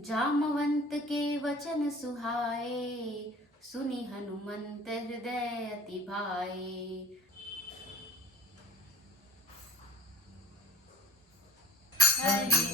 जामवंत के वचन सुहाए, सुनि हनुमंत हृदय अति भाए। हरि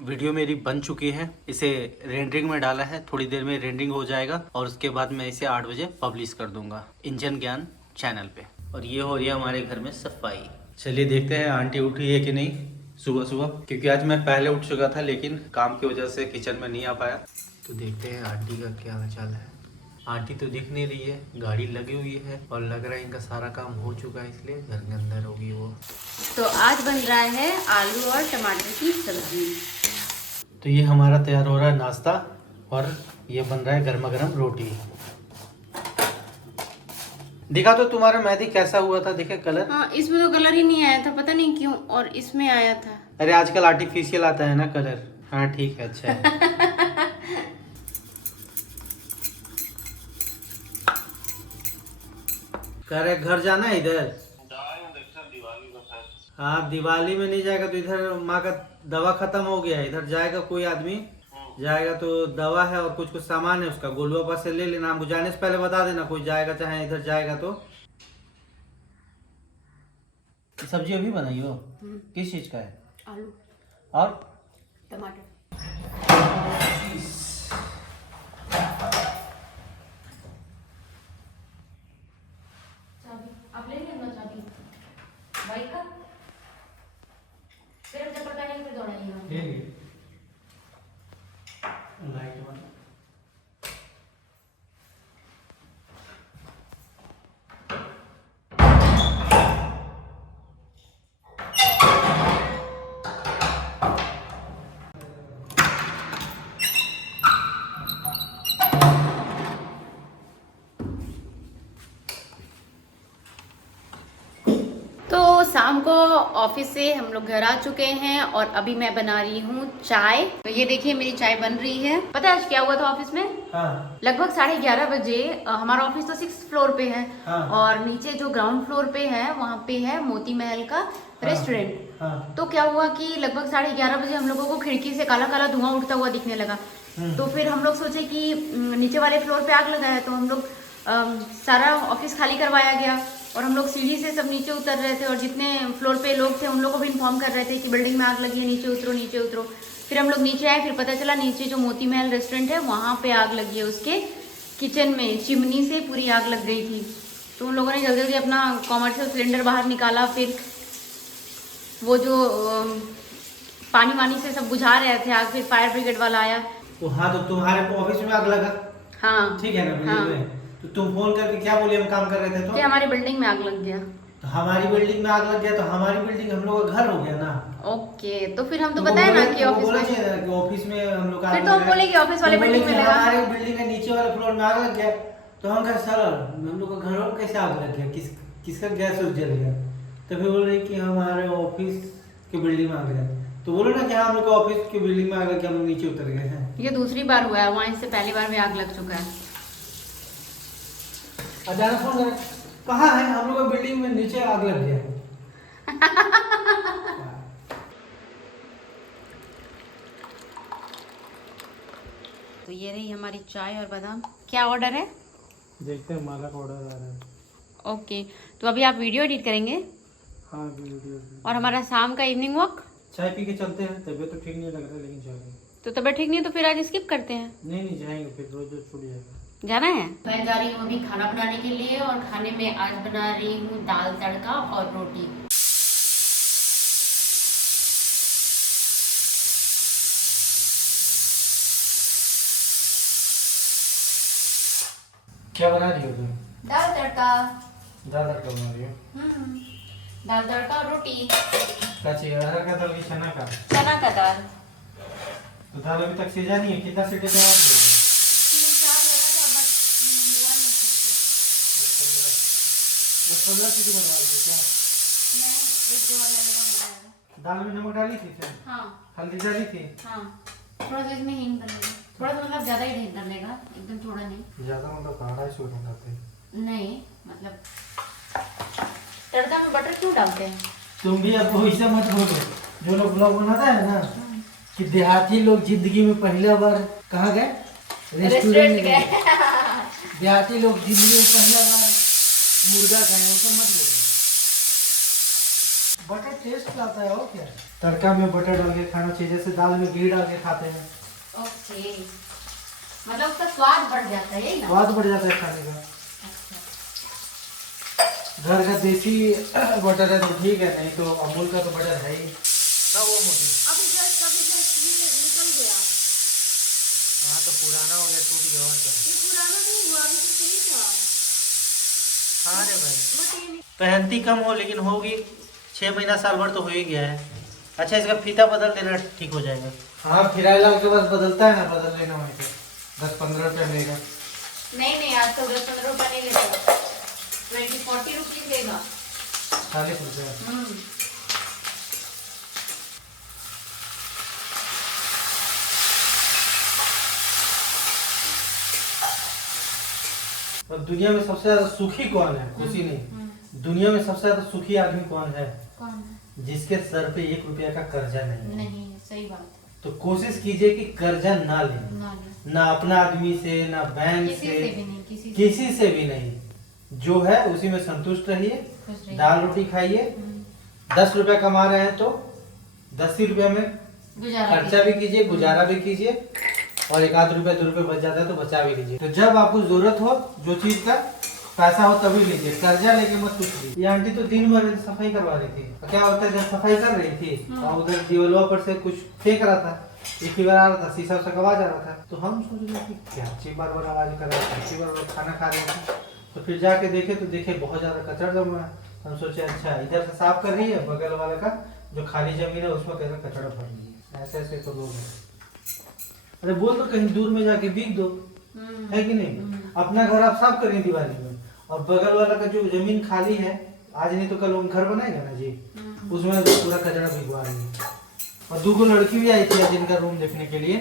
वीडियो मेरी बन चुकी है, इसे रेंडरिंग में डाला है, थोड़ी देर में रेंडरिंग हो जाएगा और उसके बाद मैं इसे 8 बजे पब्लिश कर दूंगा इंजन ज्ञान चैनल पे। और ये हो रही है हमारे घर में सफाई। चलिए देखते हैं आंटी उठी है कि नहीं सुबह सुबह, क्योंकि आज मैं पहले उठ चुका था लेकिन काम की वजह से किचन में नहीं आ पाया। तो देखते हैं आंटी का क्या हाल है। आंटी तो दिख नहीं रही है, गाड़ी लगी हुई है और लग रहा है इनका सारा काम हो चुका है, इसलिए घर के अंदर होगी वो। तो आज बन रहा है आलू और टमाटर की सब्जी। तो ये हमारा तैयार हो रहा है नाश्ता और ये बन रहा है गर्मा गर्म रोटी। दिखा तो तुम्हारा मेहंदी कैसा हुआ था, देखे कलर। हाँ, इसमें तो कलर ही नहीं आया था, पता नहीं क्यों, और इसमें आया था। अरे आजकल आर्टिफिशियल आता है ना कलर। हाँ ठीक है, अच्छा है। कह रहे घर जाना है इधर। हाँ दिवाली में नहीं जाएगा तो इधर माँ का दवा खत्म हो गया है, इधर जाएगा कोई आदमी जाएगा तो दवा है और कुछ कुछ सामान है उसका, गोलुआ पास से ले लेना, हमको जाने से पहले बता देना कोई जाएगा चाहे इधर जाएगा तो। सब्जी अभी बनाई हो? किस चीज का है? आलू और टमाटर। चाबी आप ले लेना, चाबी बाइक का। फिर हम चक्कर काटेंगे, फिर दौड़ाएंगे। लाइट वाला। तो शाम को ऑफिस से हम लोग घर आ चुके हैं और अभी मैं बना रही हूँ चाय। तो ये देखिए मेरी चाय बन रही है। पता है आज क्या हुआ था ऑफिस में? हाँ। लगभग 11:30 बजे, हमारा ऑफिस तो 6th फ्लोर पे है। हाँ। और नीचे जो ग्राउंड फ्लोर पे है वहाँ पे है मोती महल का रेस्टोरेंट। हाँ। तो क्या हुआ कि लगभग 11:30 बजे हम लोगों को खिड़की से काला काला धुआं उठता हुआ दिखने लगा। तो फिर हम लोग सोचे कि नीचे वाले फ्लोर पे आग लगा है, तो हम लोग सारा ऑफिस खाली करवाया गया और हम लोग सीढ़ी से सब नीचे उतर रहे थे और जितने फ्लोर पे लोग थे उन लोगों को भी इन्फॉर्म कर रहे थे कि बिल्डिंग में आग लगी है, नीचे उतरो नीचे उतरो। फिर हम लोग नीचे आए, फिर पता चला नीचे जो मोती महल रेस्टोरेंट है वहाँ पे आग लगी है, उसके किचन में चिमनी से पूरी आग लग गई थी। तो उन लोगों ने जल्दी जल्दी अपना कॉमर्शियल सिलेंडर बाहर निकाला, फिर वो जो पानी वानी से सब बुझा रहे थे आग, फिर फायर ब्रिगेड वाला आया। तो हाँ, तो तुम्हारे ऑफिस में आग लगा? हाँ ठीक है ना, बिल्डिंग में। तो तुम फोन करके क्या बोली, हम काम कर रहे थे तो? कि हमारी बिल्डिंग में आग लग गया। तो हमारी बिल्डिंग में आग लग गया तो हमारी बिल्डिंग हम लोग का घर हो गया ना। ओके, तो फिर हम तो बताए ना कि ऑफिस में हम लोग फिर तो हम बोले कि ऑफिस वाले बिल्डिंग में लगा। हमारे बिल्डिंग के नीचे वाले फ्लोर में आग लग गया तो हम कहा सर हम लोग का घरों में कैसे आग लग गया, किसका गैस जल गया? तो फिर बोल रहे कि हमारे ऑफिस के बिल्डिंग में आग लगा। तो बोलो ना कि हम लोग ऑफिस की बिल्डिंग में आग लग गया, हम लोग नीचे उतर गए हैं। ये दूसरी बार हुआ है, वहाँ इससे पहली बार भी आग लग चुका है। अचानक फोन करे कहाँ है, हम लोग का बिल्डिंग में नीचे आग लग गया। तो ये रही हमारी चाय और बादाम। क्या ऑर्डर है? देखते हैं, माला का ऑर्डर आ रहा है। ओके, तो अभी आप वीडियो एडिट करेंगे? हाँ वीडियो। और हमारा शाम का इवनिंग वॉक? चाय पी के चलते हैं, तबीयत तो ठीक नहीं लग रहा लेकिन जाएंगे। तो तबीयत ठीक नहीं तो फिर आज स्किप करते हैं। नहीं जाएंगे, फिर रोज छूट जाएगा। जाना है। मैं जा रही हूँ अभी खाना बनाने के लिए और खाने में आज बना रही हूँ दाल तड़का और रोटी। क्या बना रही हो तुम? दाल तड़का। दाल तड़का बना रही हो? दाल तड़का और रोटी। क्या चाहिए, अरहर का दाल की चना का? चना का दाल। तो दाल अभी तक सीजा नहीं है, कितना सीटी जवाब दे? 15 सीटी बनवा रही हो क्या? नहीं, एक दो और लगेगा, हो जाएगा। दाल में नमक डाली थी फिर? हाँ। हल्दी डाली थी? हाँ, थोड़ा सा इसमें हींग डालेगा, थोड़ा सा मतलब ज्यादा ही हींग डालेगा, एकदम थोड़ा नहीं। ज्यादा मतलब काढ़ा ही छोड़ना चाहते? नहीं। मतलब तड़का में बटर क्यों डालते हैं? तुम भी अब वैसे मत बोलो, जो लोग ब्लॉग बनाता है ना कि देहाती लोग जिंदगी में पहला बार कहाँ गए, रेस्टोरेंट में गए। देहाती लोग जिंदगी में पहला बार मुर्गा खाए, वैसे मत बोलो। बटर टेस्ट लाता है और क्या, तड़का में बटर डाल के खाना चाहिए, जैसे दाल में घी डाल के खाते हैं। ओके, मतलब उसका स्वाद बढ़ जाता है, यही ना? स्वाद बढ़ जाता है खाने का। अच्छा। घर का देसी बटर है तो ठीक है, नहीं तो अमूल का तो बटर है ही। कब वो मोटी अभी जस्ट निकल गया। हाँ तो पुराना हो गया, टूट गया और क्या। ये पुराना नहीं हुआ, अभी तो सही था। हाँ रे भाई, बट ये नहीं। पहनती कम हो लेकिन होगी 6 महीना साल भर तो हो ही गया है। अच्छा इसका फीता बदल देना, ठीक हो जाएगा। हाँ फिराइला के पास बदलता है ना, बदल लेना वहीं पे 10-15 रुपया लेगा। नहीं आज तो 10-15 रुपया नहीं लेगा, 20-40 रुपीज लेगा। 40 रुपया। और दुनिया में सबसे ज्यादा सुखी कौन है? खुशी नहीं, दुनिया में सबसे ज्यादा सुखी आदमी कौन है? कौन है? जिसके सर पे 1 रुपया का कर्जा नहीं है। नहीं, सही बात है। तो कोशिश कीजिए कि कर्जा ना लें, ना ले। ना अपना आदमी से, ना बैंक किसी से, से भी नहीं, किसी से भी नहीं। जो है उसी में संतुष्ट रहिए, खुश रहिए। दाल रोटी खाइए। 10 रुपया कमा रहे हैं तो 10 ही रुपया में गुजारा खर्चा भी कीजिए, गुजारा भी कीजिए, और 1-2 रुपया 2 रुपये बच जाता है तो बचा भी लीजिए। तो जब आपको जरूरत हो जो चीज का पैसा हो तभी लीजिए, कर्जा लेके मत कुछ लीजिए। ये आंटी तो दिन भर सफाई करवा रही थी, क्या होता है जब सफाई कर रही थी और उधर दीवालों पर से कुछ फेंक रहा था, एक ही बार आ रहा था, शीशा से आवाज आ रहा था, तो हम सोच रहे कि क्या अच्छी बार आवाज कर रहा था, अच्छी बार खाना खा रहे थे। तो फिर जाके देखे तो देखे बहुत ज्यादा कचरा जम रहा है। हम सोचे अच्छा इधर से साफ कर रही है, बगल वाले का जो खाली जमीन है उसमें कैसे कचरा भर रही है। ऐसे ऐसे तो लोग हैं। अरे बोल दो कहीं दूर में जाके बिक दो, है कि नहीं? अपना घर आप साफ करें दिवाली में, और बगल वाला का जो जमीन खाली है, आज नहीं तो कल वो घर बनाएगा ना जी, उसमें पूरा कचरा भिगवा रही है। और 2 लड़की भी आई थी जिनका रूम देखने के लिए,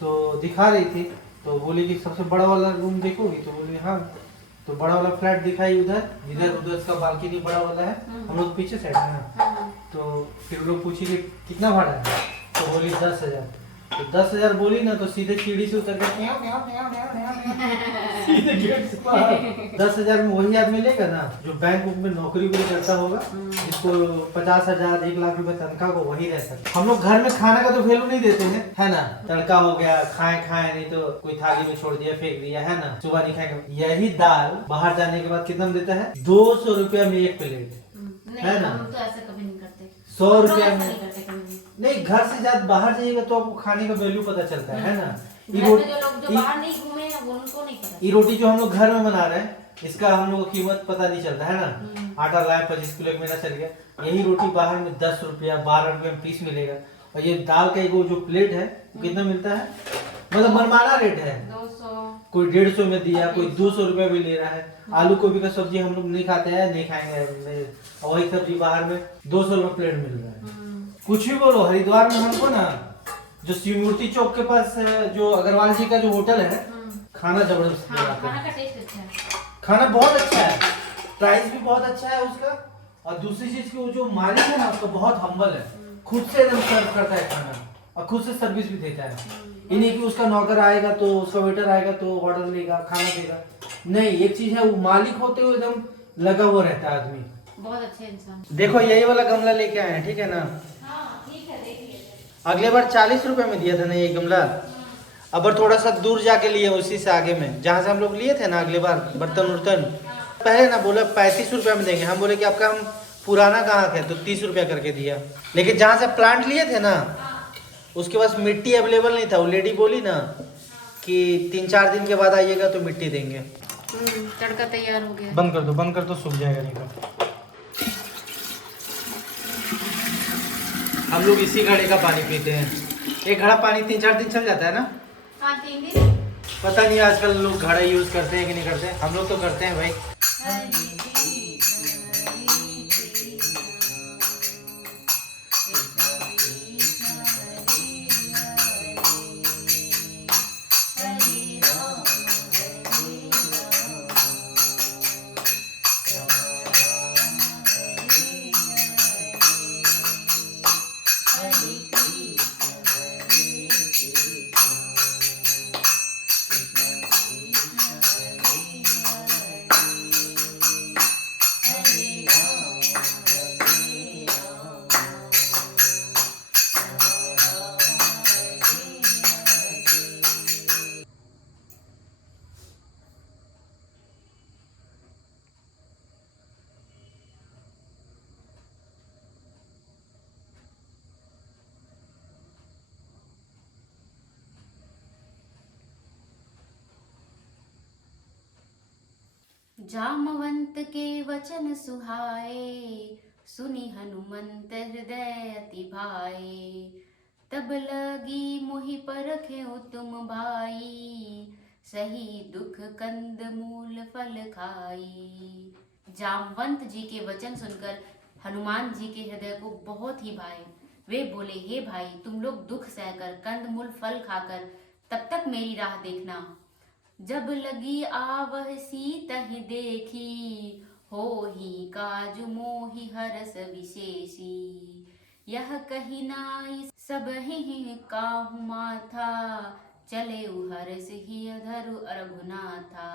तो दिखा रही थी, तो बोली कि सबसे बड़ा वाला रूम देखोगी? तो बोली हाँ। तो बड़ा वाला फ्लैट दिखाई उधर, जिधर उधर उसका बालकनी बड़ा वाला है, हम लोग पीछे साइड है ना। तो फिर लोग पूछी कि कितना भाड़ा है, तो बोली 10,000। तो 10,000 बोली ना तो सीधे सीढ़ी से उतर के सीधे गेट से बाहर। 10,000 में वही आदमी लेगा ना जो बैंक बुक में नौकरी भी करता होगा, जिसको 50,000 1 लाख रुपए तनख्वाह को वही रहता है। हम लोग घर में खाने का तो वैल्यू नहीं देते हैं, है ना? तड़का हो गया, खाए नहीं तो कोई थाली में छोड़ दिया, फेंक दिया, है ना? सुबह नहीं खाएगा। यही दाल बाहर जाने के बाद कितना में देता है? 200 रुपया में 1 प्लेट, है ना? हम तो ऐसा कभी नहीं करते। 100 रुपया में नहीं, घर से ज्यादा बाहर जाइएगा तो आपको खाने का वैल्यू पता चलता है ना? जो लोग जो बाहर नहीं घूमे हैं वो उनको नहीं पता। ये रोटी जो हम लोग घर में बना रहे हैं, इसका हम लोग को कीमत पता नहीं चलता है ना? आटा लाए 25 किलो, 1 महीना चल गया। यही रोटी बाहर में 10 रुपया 12 रुपया में पीस मिलेगा, और ये दाल का एक जो प्लेट है कितना मिलता है? मतलब मनमाना रेट है, 200, कोई 150 में दिया, कोई 200 रुपया भी ले रहा है। आलू गोभी का सब्जी हम लोग नहीं खाते हैं, नहीं खाएंगे, और वही सब्जी बाहर में 200 रुपये प्लेट मिल रहा है। कुछ भी बोलो, हरिद्वार में हमको ना जो शिव मूर्ति चौक के पास जो अग्रवाल जी का जो होटल है, खाना जबरदस्त खाना का टेस्ट अच्छा है, खाना बहुत अच्छा है, प्राइस भी बहुत अच्छा है उसका। और दूसरी चीज की वो जो मालिक है ना उसको बहुत हम्बल है, खुद से एकदम सर्व करता है खाना, और खुद से सर्विस भी देता है। ये नहीं कि उसका नौकर आएगा तो उसका वेटर आएगा तो ऑर्डर लेगा, खाना देगा, नहीं। एक चीज है, वो मालिक होते हुए एकदम लगा हुआ रहता है आदमी, बहुत अच्छे इंसान। देखो यही वाला गमला लेके आए हैं, ठीक है ना? अगले बार 40 रुपए में दिया था ना ये गमला, अब थोड़ा सा दूर जाके लिए, उसी से आगे में जहाँ से हम लोग लिए थे ना अगले बार बर्तन उर्तन, पहले ना बोला 35 रुपये में देंगे, हम बोले कि आपका हम पुराना कहाँ है, तो 30 रुपया करके दिया। लेकिन जहाँ से प्लांट लिए थे ना उसके पास मिट्टी अवेलेबल नहीं था, वो लेडी बोली ना कि 3-4 दिन के बाद आइएगा तो मिट्टी देंगे। तड़का तैयार हो गया। बंद कर दो, सूख जाएगा नहीं तो। हम लोग इसी घड़े का पानी पीते हैं, एक घड़ा पानी 3-4 दिन चल जाता है ना? हाँ 3 दिन। पता नहीं आजकल लोग घड़ा यूज करते हैं कि नहीं करते, हम लोग तो करते हैं भाई। जामवंत के वचन सुहाए, सुनी हनुमंत हृदय अति भाए। तब लगी मोहि परखे तुम भाई, सही दुख कंद मूल फल खाई। जामवंत जी के वचन सुनकर हनुमान जी के हृदय को बहुत ही भाए। वे बोले, हे भाई, तुम लोग दुख सहकर कंदमूल फल खाकर तब तक मेरी राह देखना। जब लगी आवह सीतहि देखी, होहि काजु मोहि हरस विशेषी। यह कही नाई सबहि काहू माथा, चले हरस ही अधरु रघुनाथा।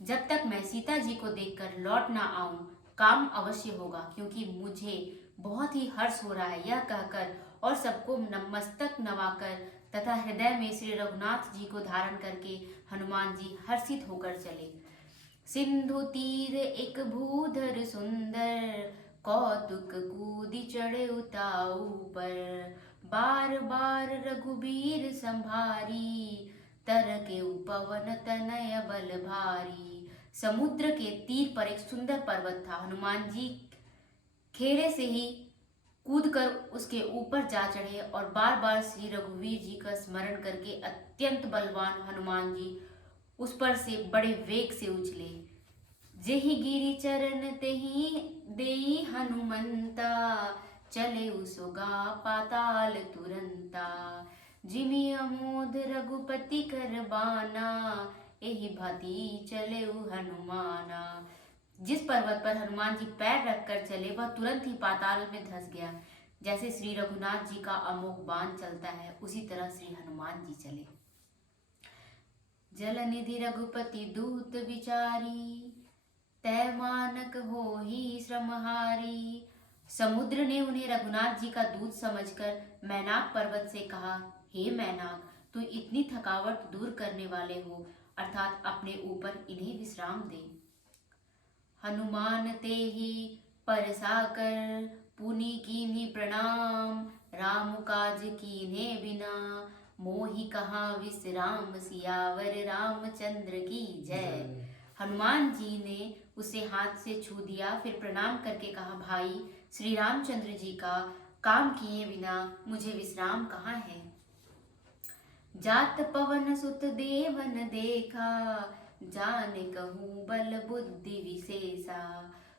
जब तक मैं सीता जी को देखकर लौट ना आऊं, काम अवश्य होगा, क्योंकि मुझे बहुत ही हर्ष हो रहा है। यह कहकर और सबको मस्तक नवाकर तथा हृदय में श्री रघुनाथ जी को धारण करके हनुमान जी हर्षित होकर चले। सिंधु तीर एक भूधर सुंदर, कौतुक कूदी चढ़े उताऊ पर। बार बार रघुबीर संभारी, तर के पवन तनय बल भारी। समुद्र के तीर पर एक सुंदर पर्वत था। हनुमान जी खेड़े से ही कूदकर उसके ऊपर जा चढ़े और बार बार श्री रघुवीर जी का स्मरण करके अत्यंत बलवान हनुमान जी उस पर से बड़े वेग से उछले। जेहि गिरि चरण तेहि देई हनुमंता, चले उसोगा पाताल तुरंता। जिमि अमोद रघुपति कर बाना, एहि भांति चले हनुमाना। जिस पर्वत पर हनुमान जी पैर रखकर चले वह तुरंत ही पाताल में धंस गया। जैसे श्री रघुनाथ जी का अमोघ बाण चलता है, उसी तरह श्री हनुमान जी चले। जल निधि रघुपति दूत विचारी, तय मानक होहि श्रमहारी। समुद्र ने उन्हें रघुनाथ जी का दूत समझकर मैनाक पर्वत से कहा, हे मैनाक, तू इतनी थकावट दूर करने वाले हो, अर्थात अपने ऊपर इन्हें विश्राम दे। हनुमान ते ही परसाकर, पुनि कीन्ही प्रणाम। राम काज कीन्हे बिना, मोहि कहाँ विश्राम। सियावर रामचंद्र की जय। हनुमान जी ने उसे हाथ से छू दिया, फिर प्रणाम करके कहा, भाई, श्री रामचंद्र जी का काम किए बिना मुझे विश्राम कहाँ है। जात पवन सुत देवन देखा, जाने कहूँ बल बुद्धि विशेषा।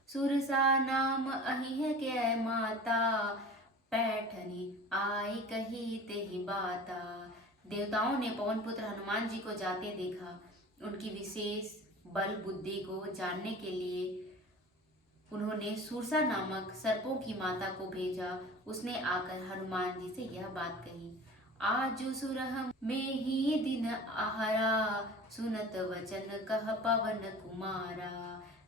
सुरसा नाम अहि कै माता, पैठनी आई कही तेहि बाता। देवताओं ने पवन पुत्र हनुमान जी को जाते देखा। उनकी विशेष बल बुद्धि को जानने के लिए उन्होंने सुरसा नामक सर्पों की माता को भेजा। उसने आकर हनुमान जी से यह बात कही, आजु सुरह में ही दिन आहरा, सुनत वचन कह पवन कुमारा।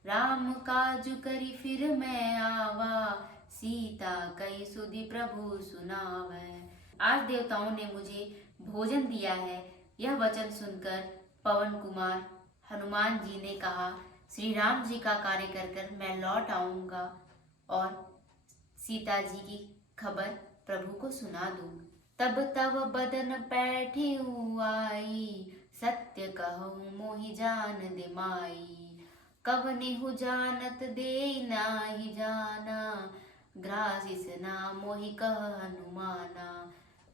राम काजु करी फिर मैं आवा, सीता कई सुधि प्रभु सुनावै। आज देवताओं ने मुझे भोजन दिया है। यह वचन सुनकर पवन कुमार हनुमान जी ने कहा, श्री राम जी का कार्य कर कर मैं लौट आऊंगा और सीता जी की खबर प्रभु को सुना दूं। तब तव बदन पैठी आई, सत्य कहूँ मोहि जान दे माई। कवनेहु जानत दे नाही जाना, ग्रासिस ना मोहि कह हनुमाना।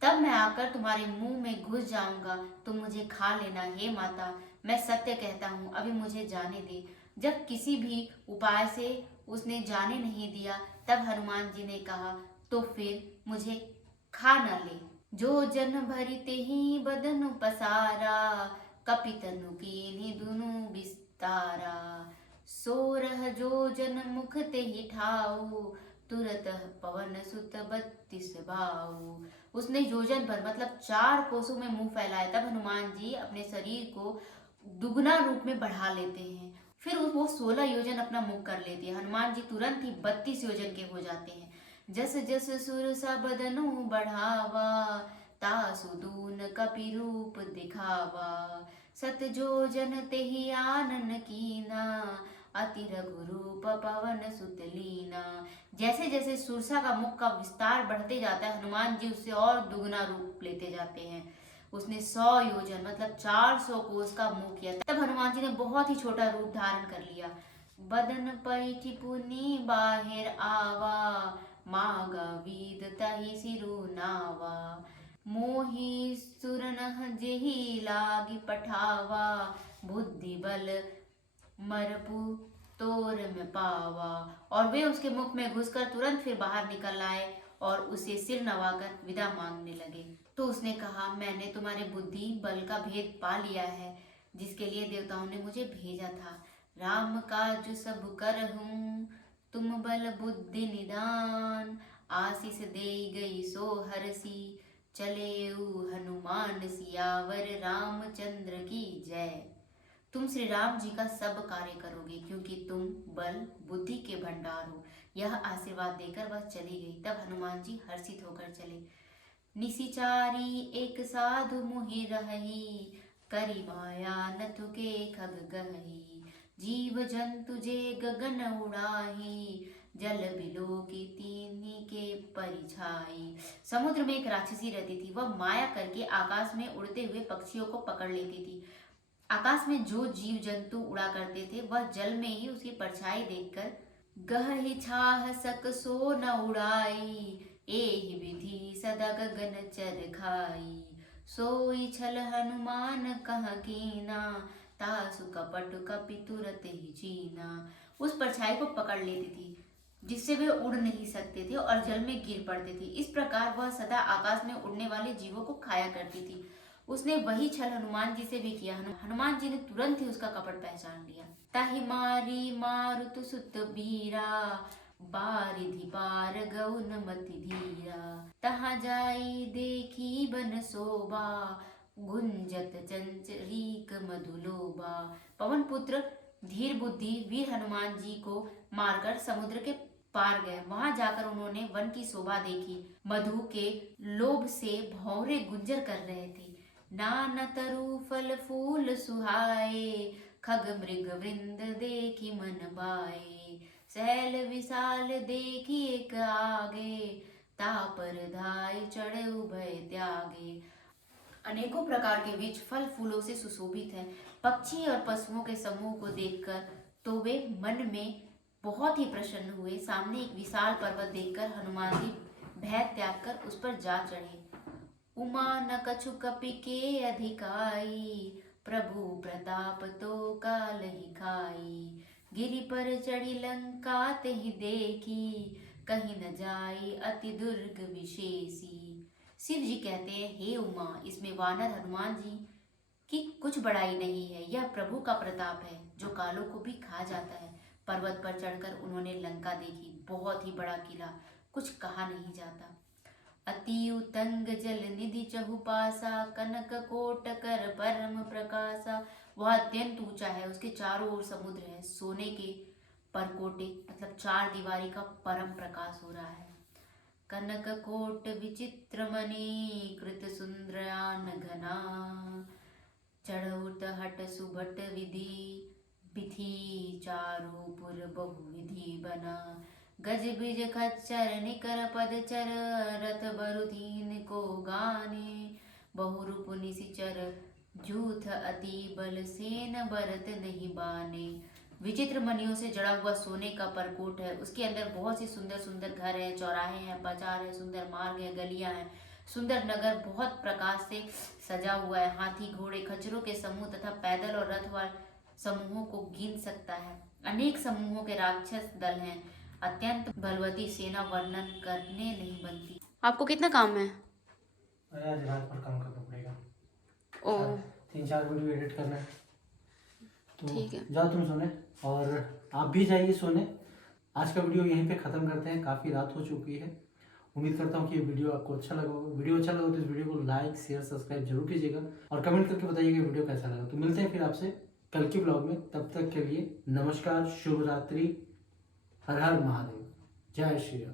तब मैं आकर तुम्हारे मुंह में घुस जाऊंगा, तुम मुझे खा लेना। हे माता, मैं सत्य कहता हूँ, अभी मुझे जाने दे। जब किसी भी उपाय से उसने जाने नहीं दिया, तब हनुमान जी ने कहा, तो फिर मुझे खा न ले। जो जन भरी तेहि बदन पसारा, कपितनु कीन्ही दुनु विस्तारा। सोरह जो जन मुख तेहि ठाऊ, तुरत पवन सुत 32 भाऊ। उसने योजन भर मतलब 4 कोसों में मुंह फैलाया। तब हनुमान जी अपने शरीर को दुगना रूप में बढ़ा लेते हैं। फिर वो 16 योजन अपना मुख कर लेते हैं। हनुमान जी तुरंत ही 32 योजन के हो जाते हैं। जस जस सुरसा बदनु बढ़ावा, तासु दून कपि रूप दिखावा। सत जो जन तेहि आनन कीना, अति रघुरूप पवन सुत लीना। जैसे जैसे सुरसा का मुख का विस्तार बढ़ते जाता है, हनुमान जी उससे और दुगना रूप लेते जाते हैं। उसने 100 योजन मतलब 400 कोस का मुंह किया। तब हनुमान जी ने बहुत ही छोटा रूप धारण कर लिया। बदन पैठी पुनि बाहिर आवा, मागा वीद तहि सिरु नावा। मोहि सुरनह जेहि लागी पठावा, बुद्धि बल मरपु तोर में पावा। और वे उसके मुख में घुसकर तुरंत फिर बाहर निकल आए और उसे सिर नवाकर विदा मांगने लगे। तो उसने कहा, मैंने तुम्हारे बुद्धि बल का भेद पा लिया है, जिसके लिए देवताओं ने मुझे भेजा था। राम काज सब करहूं, तुम बल बुद्धि निदान। आशीष दे गई सो हरसी, चले हनुमान सियावर रामचंद्र की जय। तुम श्री राम जी का सब कार्य करोगे, क्योंकि तुम बल बुद्धि के भंडार हो। यह आशीर्वाद देकर वह चली गई। तब हनुमान जी हर्षित होकर चले। निशिचारी एक साधु मुहि रही, करी माया नथु के खग गही। जीव जंतु जे गगन उड़ाही, जल बिलो की तीनी के परिछाई। समुद्र में एक राक्षसी रहती थी। वह माया करके आकाश में उड़ते हुए पक्षियों को पकड़ लेती थी। आकाश में जो जीव जंतु उड़ा करते थे, वह जल में ही उसकी परछाई देखकर गहि छाह सक सो न उड़ाई। एहि विधि सदा गगन चर खाई, सोई छल हनुमान कह कीना। तासु कपट कपि तुरत ही चीना। उस परछाई को पकड़ लेती थी, जिससे वे उड़ नहीं सकते थे और जल में गिर पड़ते थे। इस प्रकार वह सदा आकाश में उड़ने वाले जीवों को खाया करती थी। उसने वही छल हनुमान जी से भी किया। हनुमान जी ने तुरंत ही उसका कपट पहचान लिया। ताहि मारी मारुत सुत बीरा, बारिधि पार गौन मति धीरा। तहाँ जाई देखी बन शोभा, गुंजत चंचरीक मधुलोबा। पवन पुत्र धीर बुद्धि वीर हनुमान जी को मारकर समुद्र के पार गए। वहां जाकर उन्होंने वन की शोभा देखी। मधु के लोभ से भौरे गुंजर कर रहे थे। नाना तरु फल फूल सुहाए, खग मृग वृंद देखी मन बाए। सहल विशाल देखी एक आगे, तापर धाय चढ़े उभय त्यागे। अनेकों प्रकार के वृक्ष फल फूलों से सुशोभित हैं। पक्षी और पशुओं के समूह को देखकर तो वे मन में बहुत ही प्रसन्न हुए। सामने एक विशाल पर्वत देखकर हनुमान जी भय त्याग कर उस पर जा चढ़े। उमा न कछु कपि के अधिकाई, प्रभु प्रताप तो काल ही खाई। गिरि पर चढ़ी लंका तेहि देखी, कहीं न जाई अति दुर्ग विशेषी। शिव जी कहते हैं, हे उमा, इसमें वानर हनुमान जी की कुछ बड़ाई नहीं है। यह प्रभु का प्रताप है, जो कालों को भी खा जाता है। पर्वत पर चढ़कर उन्होंने लंका देखी। बहुत ही बड़ा किला, कुछ कहा नहीं जाता। अति उतंग जल निधि चहुपासा, कनक कोट कर परम प्रकाशा। वह अत्यंत ऊंचा है, उसके चारों ओर समुद्र है। सोने के परकोटे मतलब चार दीवारी का परम प्रकाश हो रहा है। कनक कोट विचित्र मणि, कृत सुंदरान घना। चढ़उत हट सुभट विधि, विधि चारुपुर बहुविधि बना। गज बिज खच्चर निकर पदचर, रथ बरुदीन को गाने। बहुरूप निशिचर जूथ अति बल, सेन बरत नहीं बाने। विचित्र मणियों से जड़ा हुआ सोने का परकोट है। उसके अंदर बहुत सी सुंदर सुंदर घर है, चौराहे हैं, बाजार है, सुंदर मार्ग है, गलियां हैं। सुंदर नगर बहुत प्रकाश से सजा हुआ है। हाथी घोड़े खच्चरों के समूह तथा पैदल और रथ वाले समूहों को गिन सकता है। अनेक समूहों के राक्षस दल हैं। अत्यंत बलवती सेना वर्णन करने नहीं बनती। आपको कितना काम है? अरे आज रात भर काम करना पड़ेगा। ओह 3-4 वीडियो एडिट करना है। तो ठीक है। जाओ तुम सोने और आप भी जाइए सोने। आज का वीडियो यहीं पे ख़त्म करते हैं, काफ़ी रात हो चुकी है। उम्मीद करता हूँ कि ये वीडियो आपको अच्छा लगा होगा। वीडियो अच्छा लगा तो इस वीडियो को लाइक शेयर सब्सक्राइब जरूर कीजिएगा और कमेंट करके बताइएगा वीडियो कैसा लगा। तो मिलते हैं फिर आपसे कल के ब्लॉग में। तब तक के लिए नमस्कार, शुभ रात्रि, हर हर महादेव, जय श्री राम।